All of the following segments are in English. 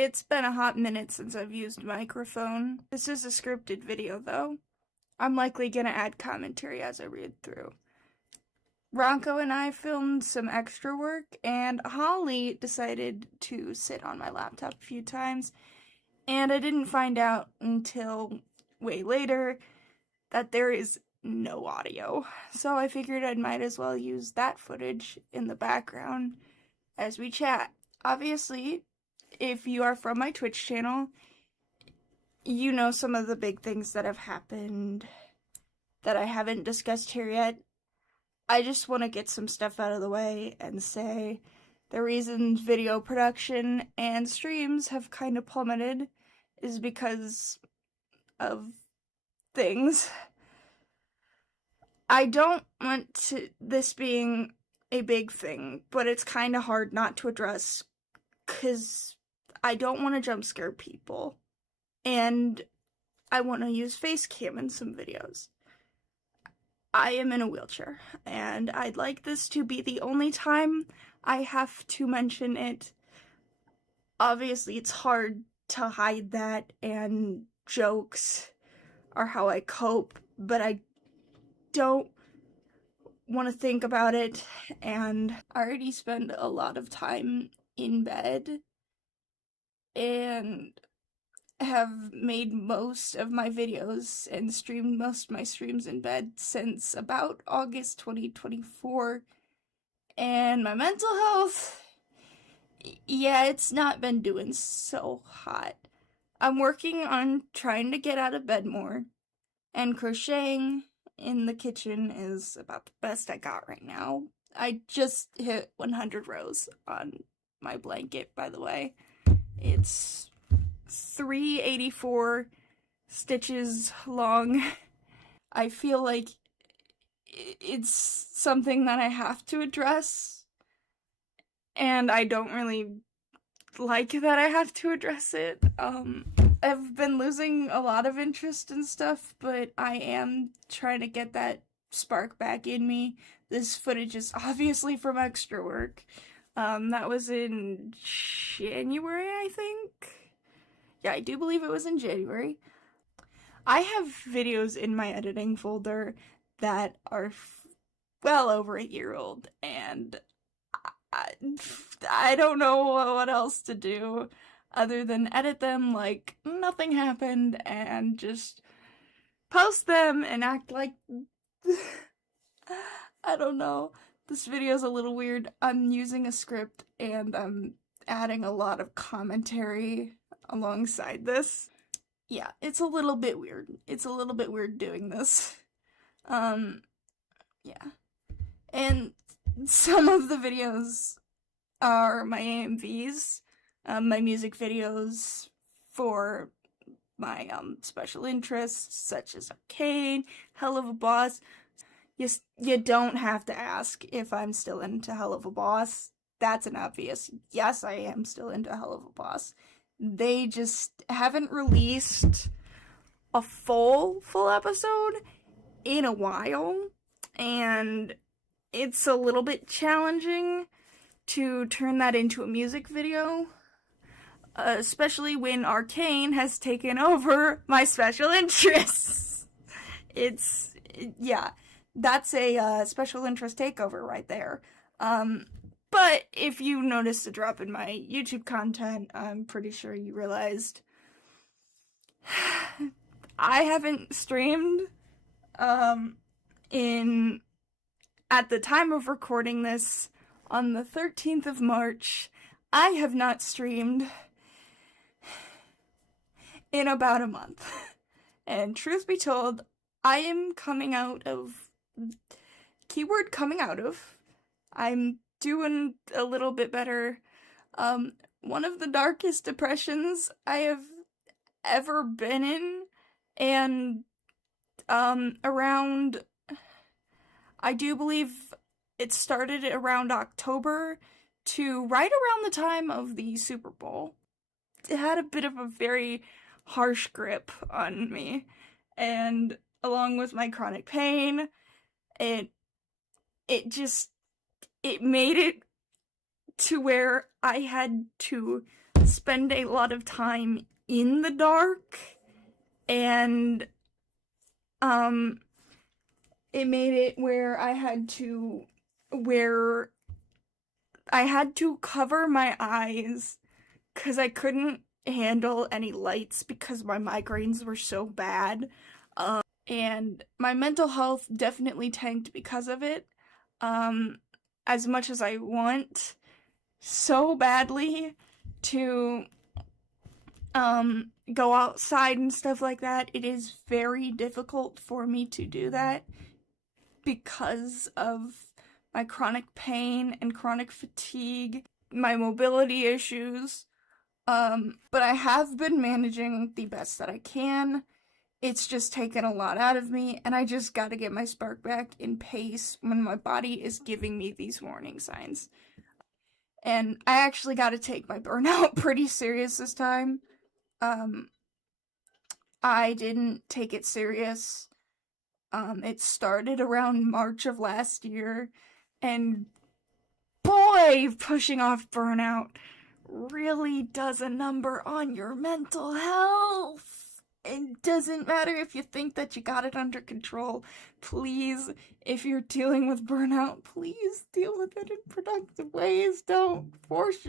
It's been a hot minute since I've used microphone. This is a scripted video though. I'm likely gonna add commentary as I read through. Ronco and I filmed some extra work, and Holly decided to sit on my laptop a few times, and I didn't find out until way later that there is no audio. So I figured I might as well use that footage in the background as we chat. Obviously, if you are from my Twitch channel, you know some of the big things that have happened that I haven't discussed here yet. I just want to get some stuff out of the way and say the reason video production and streams have kind of plummeted is because of things. I don't want this being a big thing, but it's kind of hard not to address because I don't want to jump scare people, and I want to use face cam in some videos. I am in a wheelchair, and I'd like this to be the only time I have to mention it. Obviously, it's hard to hide that, and jokes are how I cope, but I don't want to think about it, and I already spend a lot of time in bed, and have made most of my videos and streamed most of my streams in bed since about August 2024, and my mental health, yeah, it's not been doing so hot. I'm working on trying to get out of bed more, and crocheting in the kitchen is about the best I got right now. I just hit 100 rows on my blanket, by the way. It's 384 stitches long. I feel like it's something that I have to address, and I don't really like that I have to address it. I've been losing a lot of interest in stuff, but I am trying to get that spark back in me. This footage is obviously from Eggstra Work. That was in January, I think? Yeah, I do believe it was in January. I have videos in my editing folder that are well over a year old, and I don't know what else to do other than edit them like nothing happened and just post them and act like I don't know. This video's a little weird. I'm using a script and I'm adding a lot of commentary alongside this. Yeah, it's a little bit weird. It's a little bit weird doing this. Yeah. And some of the videos are my AMVs, my music videos for my special interests, such as Arcane, Hell of a Boss. You don't have to ask if I'm still into Hell of a Boss. That's an obvious, yes, I am still into Hell of a Boss. They just haven't released a full episode in a while, and it's a little bit challenging to turn that into a music video, especially when Arcane has taken over my special interests. Yeah, that's a special interest takeover right there. But if you noticed a drop in my YouTube content, I'm pretty sure you realized I haven't streamed at the time of recording this on the 13th of March. I have not streamed in about a month. And truth be told, I am coming out of, keyword coming out of, I'm doing a little bit better. One of the darkest depressions I have ever been in, and around, I do believe it started around October to right around the time of the Super Bowl. It had a bit of a very harsh grip on me, and along with my chronic pain, it made it to where I had to spend a lot of time in the dark, and it made it where I had to cover my eyes because I couldn't handle any lights because my migraines were so bad. And my mental health definitely tanked because of it. As much as I want so badly to go outside and stuff like that, it is very difficult for me to do that because of my chronic pain and chronic fatigue, my mobility issues. But I have been managing the best that I can. It's just taken a lot out of me, and I just gotta get my spark back in pace when my body is giving me these warning signs. And I actually gotta take my burnout pretty serious this time. I didn't take it serious. It started around March of last year, and boy, pushing off burnout really does a number on your mental health. It doesn't matter if you think that you got it under control. Please, if you're dealing with burnout, please deal with it in productive ways. Don't force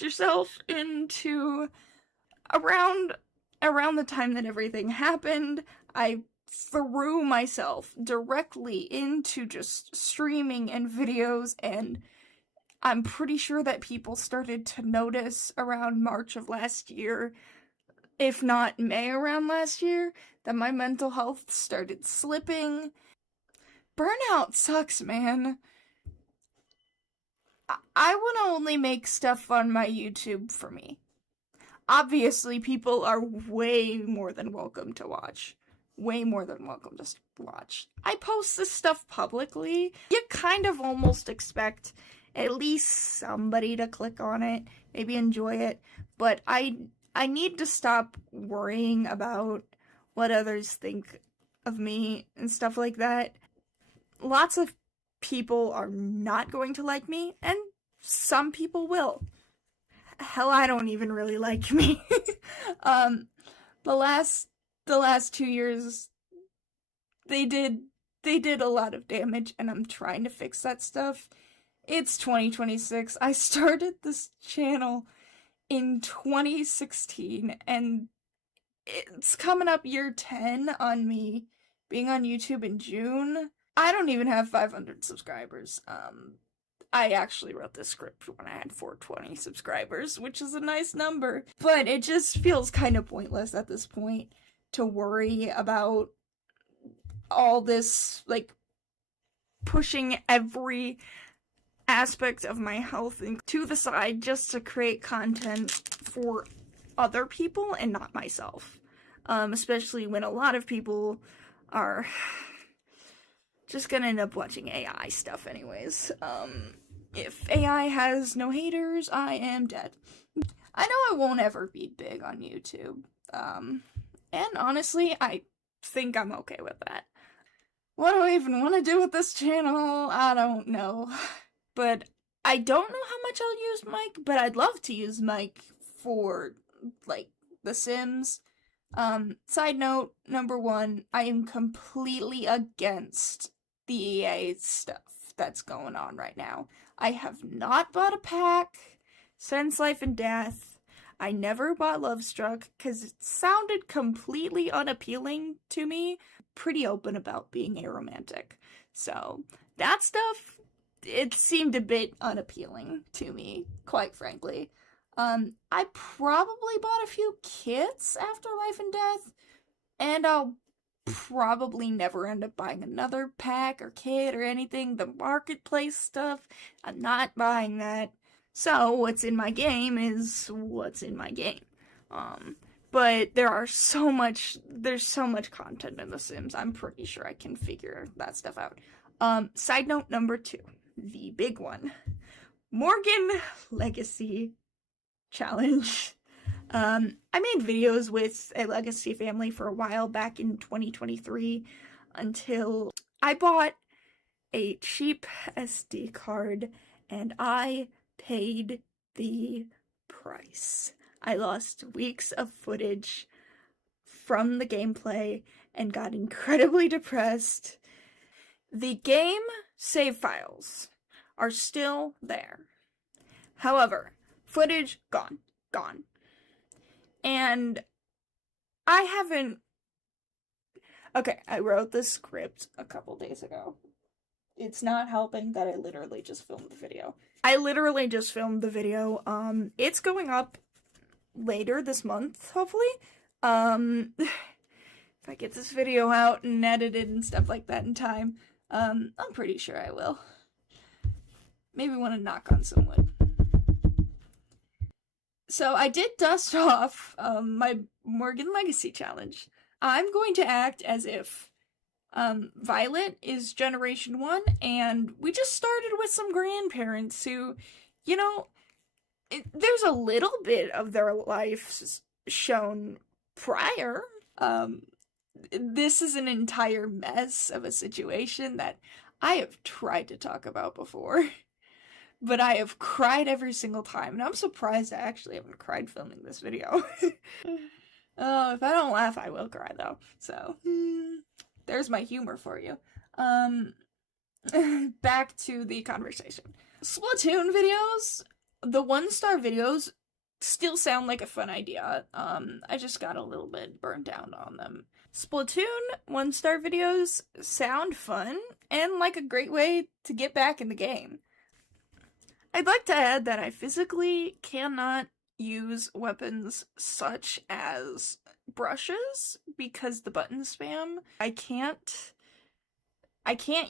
yourself into around the time that everything happened. I threw myself directly into just streaming and videos, and I'm pretty sure that people started to notice around March of last year, if not May around last year, that my mental health started slipping. Burnout sucks, man. I want to only make stuff on my YouTube for me. Obviously, people are way more than welcome to watch. Way more than welcome to watch. I post this stuff publicly. You kind of almost expect at least somebody to click on it, maybe enjoy it, but I need to stop worrying about what others think of me and stuff like that. Lots of people are not going to like me, and some people will. Hell, I don't even really like me. The last 2 years, they did a lot of damage, and I'm trying to fix that stuff. It's 2026. I started this channel in 2016, and it's coming up year 10 on me being on YouTube in June. I don't even have 500 subscribers. I actually wrote this script when I had 420 subscribers, which is a nice number, but it just feels kind of pointless at this point to worry about all this, like, pushing every aspect of my health to the side just to create content for other people and not myself. Especially when a lot of people are just gonna end up watching AI stuff anyways. If AI has no haters, I am dead. I know I won't ever be big on YouTube. And honestly, I think I'm okay with that. What do I even want to do with this channel? I don't know. But I don't know how much I'll use Mike, but I'd love to use Mike for, like, The Sims. Side note, number 1, I am completely against the EA stuff that's going on right now. I have not bought a pack since Life and Death. I never bought Lovestruck because it sounded completely unappealing to me. Pretty open about being aromantic. So, that stuff, it seemed a bit unappealing to me, quite frankly. I probably bought a few kits after Life and Death, and I'll probably never end up buying another pack or kit or anything. The marketplace stuff, I'm not buying that. So, what's in my game is what's in my game. But there's so much content in The Sims, I'm pretty sure I can figure that stuff out. Side note number 2, the big one. Morgan Legacy Challenge. I made videos with a Legacy family for a while back in 2023 until I bought a cheap SD card and I paid the twice. I lost weeks of footage from the gameplay and got incredibly depressed. The game save files are still there. However, footage gone. And I haven't... Okay, I wrote this script a couple days ago. It's not helping that I literally just filmed the video. It's going up later this month, hopefully. If I get this video out and edited and stuff like that in time, I'm pretty sure I will. Maybe want to knock on some wood. So I did dust off my Morgan Legacy challenge. I'm going to act as if Violet is Generation 1, and we just started with some grandparents who, you know, there's a little bit of their lives shown prior. This is an entire mess of a situation that I have tried to talk about before, but I have cried every single time, and I'm surprised I actually haven't cried filming this video. If I don't laugh, I will cry, though, so there's my humor for you. Back to the conversation. Splatoon videos, the 1-star videos, still sound like a fun idea. I just got a little bit burnt down on them. Splatoon 1-star videos sound fun and like a great way to get back in the game. I'd like to add that I physically cannot use weapons such as brushes because the button spam. I can't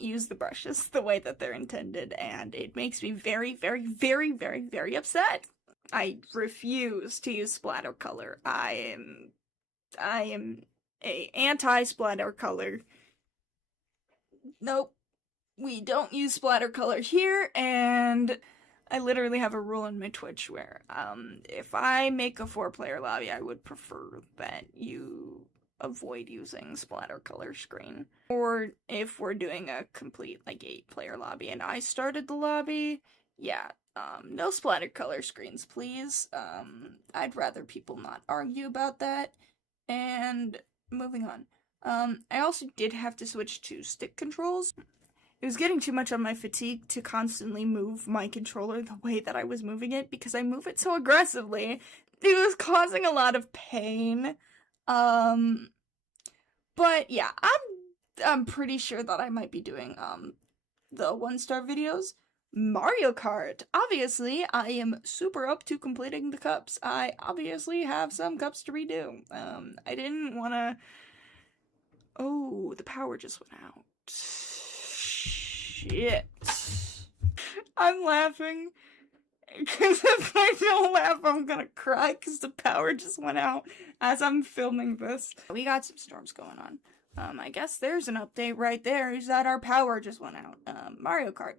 use the brushes the way that they're intended, and it makes me very, very, very, very, very upset. I refuse to use splatter color. I am a anti-splatter color. Nope. We don't use splatter color here, and I literally have a rule in my Twitch where, if I make a 4-player lobby, I would prefer that you avoid using splatter color screen. Or if we're doing a complete, 8-player lobby and I started the lobby, yeah, no splatter color screens, please. I'd rather people not argue about that. And moving on. I also did have to switch to stick controls. It was getting too much on my fatigue to constantly move my controller the way that I was moving it because I move it so aggressively. It was causing a lot of pain. But yeah, I'm pretty sure that I might be doing the 1-star videos. Mario Kart. Obviously, I am super up to completing the cups. I obviously have some cups to redo. I didn't want to... Oh, the power just went out. Shit. I'm laughing. Because if I don't laugh, I'm gonna cry because the power just went out as I'm filming this. We got some storms going on. I guess there's an update right there, is that our power just went out. Mario Kart.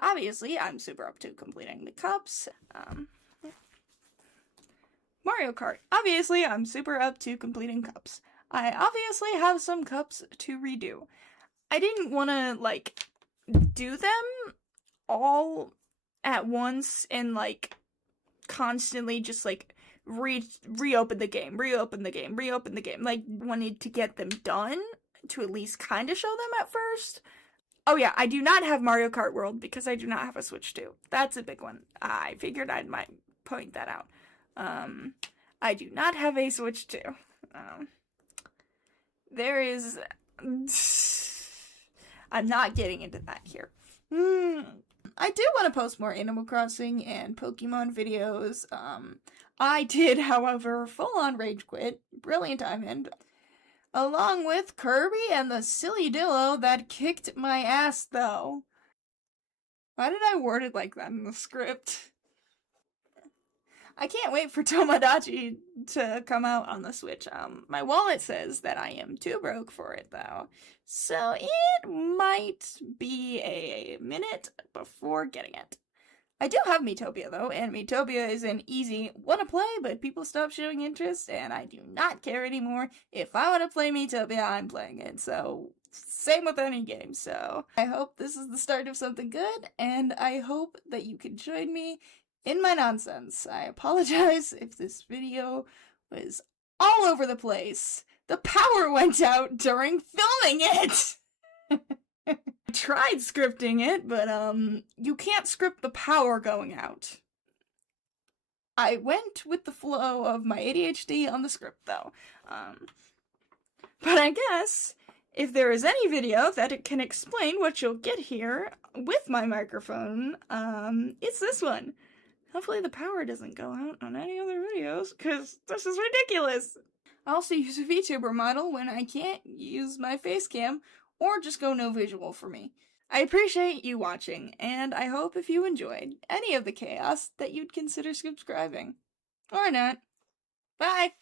Obviously, I'm super up to completing the cups. Mario Kart. Obviously, I'm super up to completing cups. I obviously have some cups to redo. I didn't want to, do them all at once and, constantly just, reopen the game. Wanted to get them done to at least kind of show them at first. Oh yeah, I do not have Mario Kart World because I do not have a Switch 2. That's a big one. I figured I might point that out. I do not have a Switch 2. There is... I'm not getting into that here. I do want to post more Animal Crossing and Pokemon videos. I did, however, full-on rage quit. Brilliant Diamond. Along with Kirby and the silly Dillo that kicked my ass, though. Why did I word it like that in the script? I can't wait for Tomodachi to come out on the Switch. My wallet says that I am too broke for it, though. So it might be a minute before getting it. I do have Miitopia, though, and Miitopia is an easy wanna play, but people stop showing interest, and I do not care anymore. If I wanna play Miitopia, I'm playing it, so same with any game. So I hope this is the start of something good, and I hope that you can join me in my nonsense. I apologize if this video was all over the place. The power went out during filming it! I tried scripting it, but, you can't script the power going out. I went with the flow of my ADHD on the script, though. But I guess, if there is any video that it can explain what you'll get here with my microphone, it's this one. Hopefully the power doesn't go out on any other videos, because this is ridiculous! I also use a VTuber model when I can't use my face cam, or just go no visual for me. I appreciate you watching, and I hope if you enjoyed any of the chaos that you'd consider subscribing. Or not. Bye!